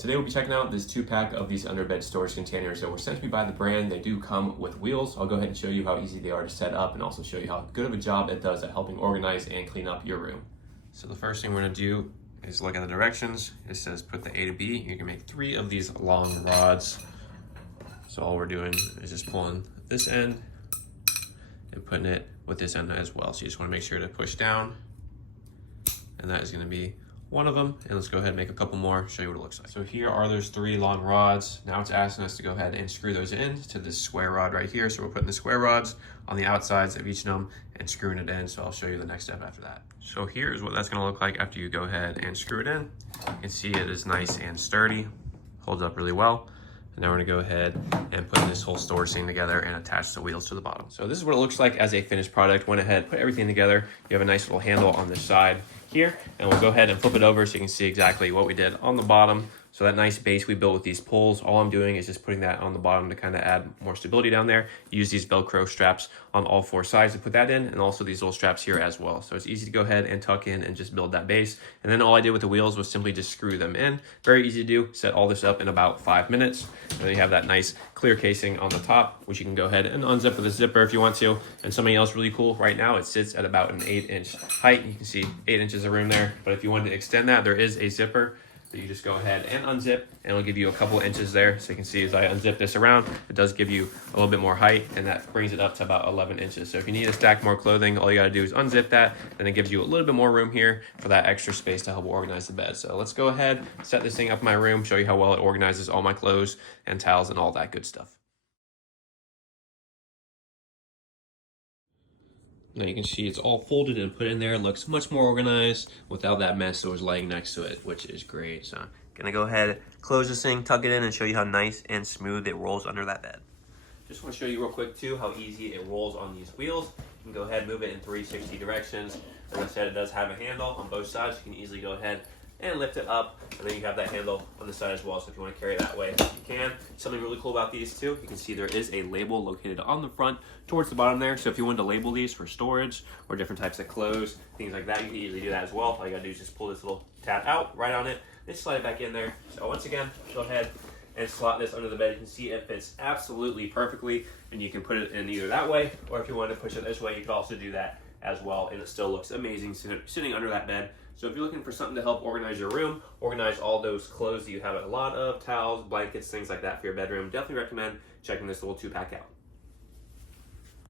Today we'll be checking out this 2-pack of these underbed storage containers that were sent to me by the brand. They do come with wheels. I'll go ahead and show you how easy they are to set up and also show you how good of a job it does at helping organize and clean up your room. So the first thing we're gonna do is look at the directions. It says put the A to B. You can make 3 of these long rods. So all we're doing is just pulling this end and putting it with this end as well. So you just wanna make sure to push down, and that is gonna be one of them. And let's go ahead and make a couple more, show you what it looks like. So here are those 3 long rods. Now it's asking us to go ahead and screw those in to this square rod right here. So we're putting the square rods on the outsides of each of them and screwing it in. So I'll show you the next step after that. So here's what that's gonna look like after you go ahead and screw it in. You can see it is nice and sturdy, holds up really well. And now we're gonna go ahead and put this whole storage thing together and attach the wheels to the bottom. So this is what it looks like as a finished product. Went ahead, put everything together. You have a nice little handle on this side here, and we'll go ahead and flip it over so you can see exactly what we did on the bottom. So that nice base we built with these poles, all I'm doing is just putting that on the bottom to kind of add more stability down there. Use these Velcro straps on all 4 sides to put that in, and also these little straps here as well. So it's easy to go ahead and tuck in and just build that base. And then all I did with the wheels was simply just screw them in. Very easy to do. Set all this up in about 5 minutes. And then you have that nice clear casing on the top, which you can go ahead and unzip with a zipper if you want to. And something else really cool, right now it sits at about an 8-inch height. You can see 8 inches of room there. But if you wanted to extend that, there is a zipper. So you just go ahead and unzip, and it'll give you a couple inches there. So you can see as I unzip this around, it does give you a little bit more height, and that brings it up to about 11 inches. So if you need to stack more clothing, all you gotta do is unzip that, and it gives you a little bit more room here for that extra space to help organize the bed. So let's go ahead, set this thing up in my room, show you how well it organizes all my clothes and towels and all that good stuff. Now you can see it's all folded and put in there. It looks much more organized without that mess that was laying next to it, which is great. So I'm gonna go ahead, close this thing, tuck it in, and show you how nice and smooth it rolls under that bed. Just want to show you real quick too how easy it rolls on these wheels. You can go ahead and move it in 360 directions. As I said, it does have a handle on both sides. You can easily go ahead and lift it up, and then you have that handle on the side as well. So if you want to carry it that way, you can. Something really cool about these too, you can see there is a label located on the front towards the bottom there. So if you wanted to label these for storage or different types of clothes, things like that, you can easily do that as well. All you gotta do is just pull this little tab out, right on it, and slide it back in there. So once again, go ahead and slot this under the bed. You can see it fits absolutely perfectly, and you can put it in either that way, or if you wanted to push it this way, you could also do that as well, and it still looks amazing sitting under that bed. So if you're looking for something to help organize your room, organize all those clothes that you have a lot of, towels, blankets, things like that for your bedroom, definitely recommend checking this little 2-pack out.